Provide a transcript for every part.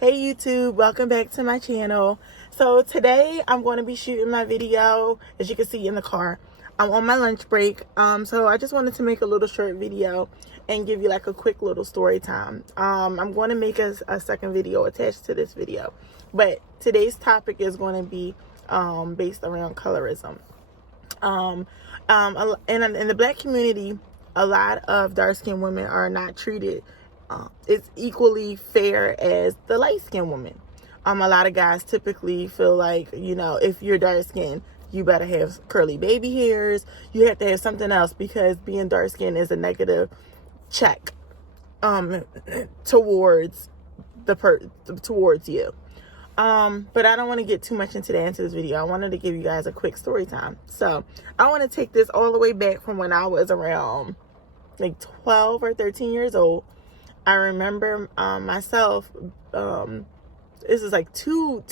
Hey YouTube, welcome back to my channel. So today I'm going to be shooting my video, as you can see in the car. I'm on my lunch break, so I just wanted to make a little short video and give you like a quick little story time. I'm going to make a second video attached to this video, but today's topic is going to be based around colorism. In the black community, a lot of dark-skinned women are not treated it's equally fair as the light-skinned woman. A lot of guys typically feel like, if you're dark-skinned, you better have curly baby hairs. You have to have something else because being dark-skinned is a negative check towards towards you. But I don't want to get too much into this video. I wanted to give you guys a quick story time. So I want to take this all the way back from when I was around like 12 or 13 years old. I remember myself, this is like two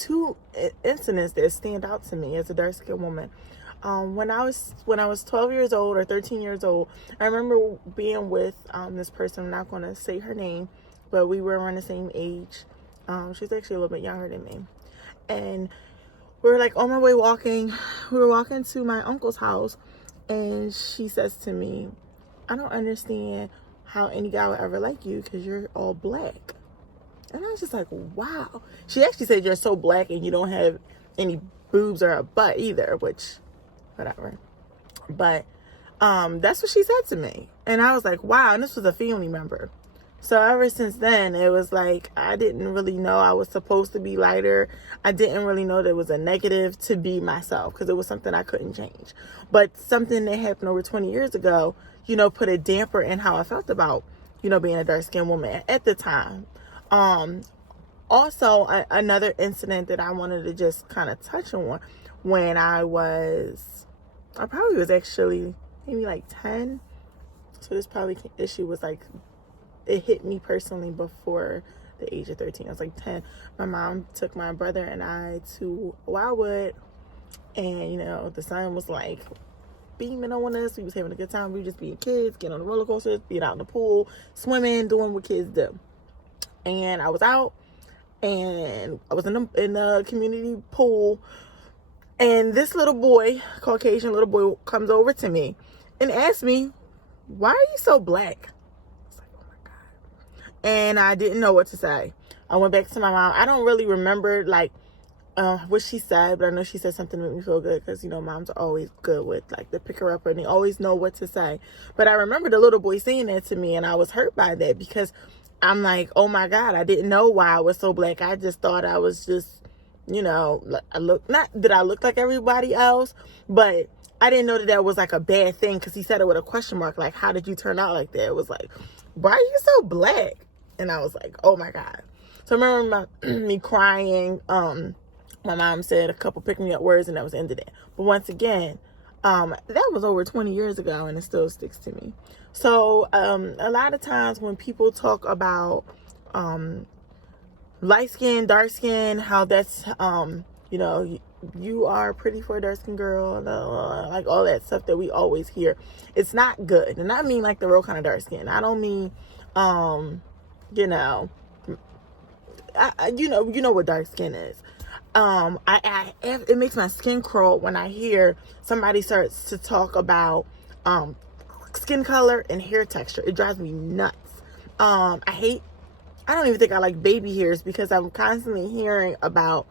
incidents that stand out to me as a dark-skinned woman. When I was 12 years old or 13 years old, I remember being with this person. I'm not going to say her name, but we were around the same age. She's actually a little bit younger than me. And we were like on my way walking. We were walking to my uncle's house, and she says to me, "I don't understand how any guy would ever like you because you're all black." And I was just like, wow. She actually said you're so black and you don't have any boobs or a butt either, which, whatever. But that's what she said to me. And I was like, wow. And this was a family member. So ever since then, it was like, I didn't really know I was supposed to be lighter. I didn't really know that it was a negative to be myself because it was something I couldn't change. But something that happened over 20 years ago, put a damper in how I felt about, being a dark-skinned woman at the time. Also, another incident that I wanted to just kind of touch on when I probably was actually maybe like 10. So this issue was like, it hit me personally before the age of 13. I was like 10. My mom took my brother and I to Wildwood, and the sun was like beaming on us. We was having a good time. We were just being kids, getting on the roller coasters, being out in the pool, swimming, doing what kids do. And I was out, and I was in the community pool, and this little boy, Caucasian little boy, comes over to me and asks me, "Why are you so black?" And I didn't know what to say. I went back to my mom. I don't really remember what she said, but I know she said something to make me feel good because moms are always good with like the picker upper and they always know what to say. But I remember the little boy saying that to me, and I was hurt by that because I'm like, oh my God, I didn't know why I was so black. I just thought I was just, not that I looked like everybody else, but I didn't know that was like a bad thing because he said it with a question mark. Like, how did you turn out like that? It was like, why are you so black? And I was like, oh my God. So I remember me crying. My mom said a couple pick me up words, and that was the end of that. But once again, that was over 20 years ago, and it still sticks to me. So a lot of times when people talk about light skin, dark skin, how that's you are pretty for a dark skin girl, like all that stuff that we always hear, it's not good. And I mean like the real kind of dark skin. I don't mean you know what dark skin is. It makes my skin crawl when I hear somebody starts to talk about skin color and hair texture. It drives me nuts. I don't even think I like baby hairs because I'm constantly hearing about,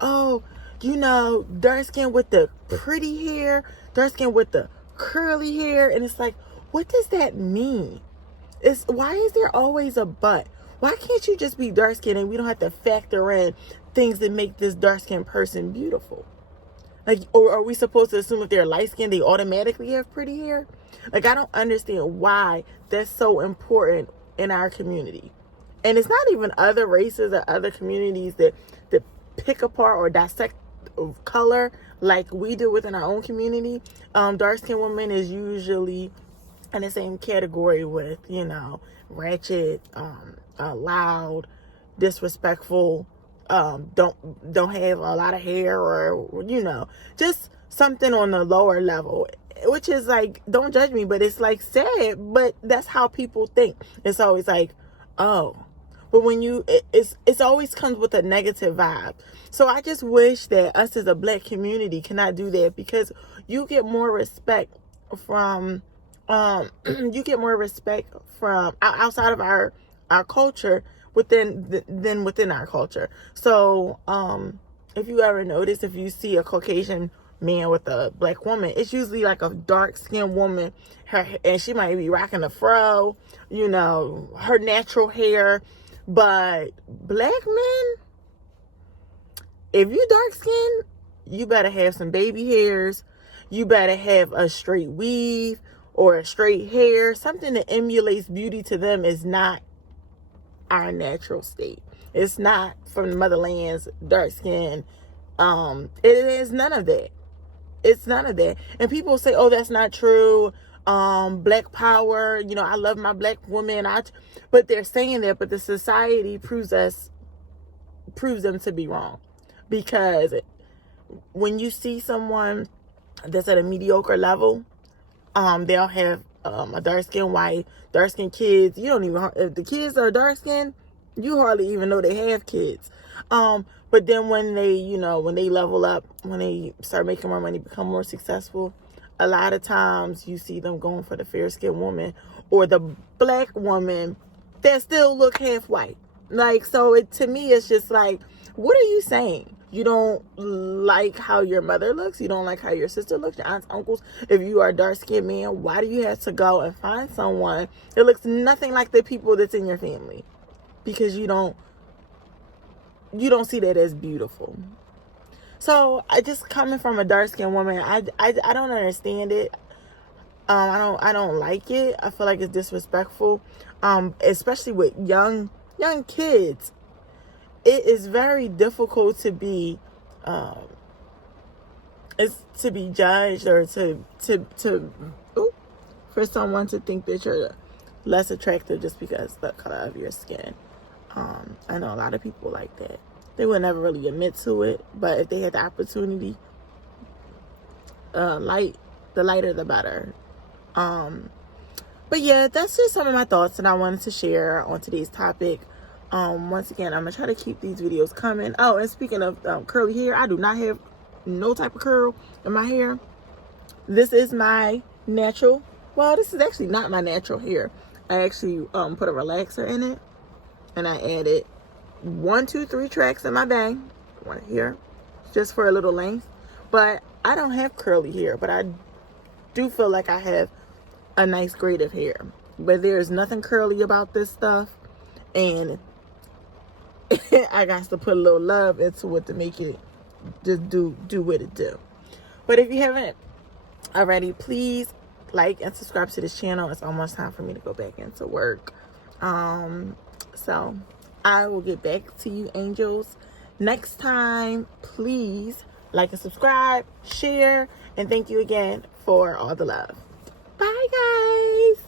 dark skin with the pretty hair, dark skin with the curly hair. And it's like, what does that mean? Why is there always a but? Why can't you just be dark skinned and we don't have to factor in things that make this dark skinned person beautiful? Like, or are we supposed to assume if they're light skinned, they automatically have pretty hair? Like, I don't understand why that's so important in our community. And it's not even other races or other communities that pick apart or dissect color like we do within our own community. Dark skinned women is usually in the same category with, ratchet, loud, disrespectful, don't have a lot of hair, or just something on the lower level, which is like, don't judge me, but it's like sad, but that's how people think. It's always like, oh, But when it's always comes with a negative vibe. So I just wish that us as a black community cannot do that, because you get more respect from you get more respect from outside of our culture than within our culture. So if you ever notice, if you see a Caucasian man with a black woman, it's usually like a dark skinned woman, and she might be rocking a fro, her natural hair. But black men, if you dark skinned, you better have some baby hairs, you better have a straight weave or a straight hair. Something that emulates beauty to them is not our natural state. It's not from the motherland's dark skin. It is none of that. It's none of that. And people say, oh, that's not true. Black power, I love my black woman. But they're saying that, but the society proves them to be wrong. Because when you see someone that's at a mediocre level, they'll have a dark-skinned wife, dark-skinned kids. You don't even, if the kids are dark-skinned, you hardly even know they have kids. But then when they, when they level up, when they start making more money, become more successful, a lot of times you see them going for the fair-skinned woman or the black woman that still look half white. Like, so to me, it's just like, what are you saying? You don't like how your mother looks? You don't like how your sister looks, your aunts, uncles? If you are a dark-skinned man, why do you have to go and find someone that looks nothing like the people that's in your family? Because you don't see that as beautiful. So I just, coming from a dark-skinned woman, I don't understand it. I don't like it. I feel like it's disrespectful. Especially with young kids. It is very difficult to be judged, or for someone to think that you're less attractive just because the color of your skin. I know a lot of people like that. They would never really admit to it, but if they had the opportunity, the lighter the better. But yeah, that's just some of my thoughts that I wanted to share on today's topic. Once again, I'm gonna try to keep these videos coming. Oh, and speaking of curly hair, I do not have no type of curl in my hair. This is my natural. Well, this is actually not my natural hair. I actually put a relaxer in it, and I added 1, 2, 3 tracks in my bang right here, just for a little length. But I don't have curly hair, but I do feel like I have a nice grade of hair. But there's nothing curly about this stuff, and I got to put a little love into it to make it just do what it do. But if you haven't already, please like and subscribe to this channel. It's almost time for me to go back into work. So I will get back to you, angels, next time. Please like and subscribe, share, and thank you again for all the love. Bye, guys.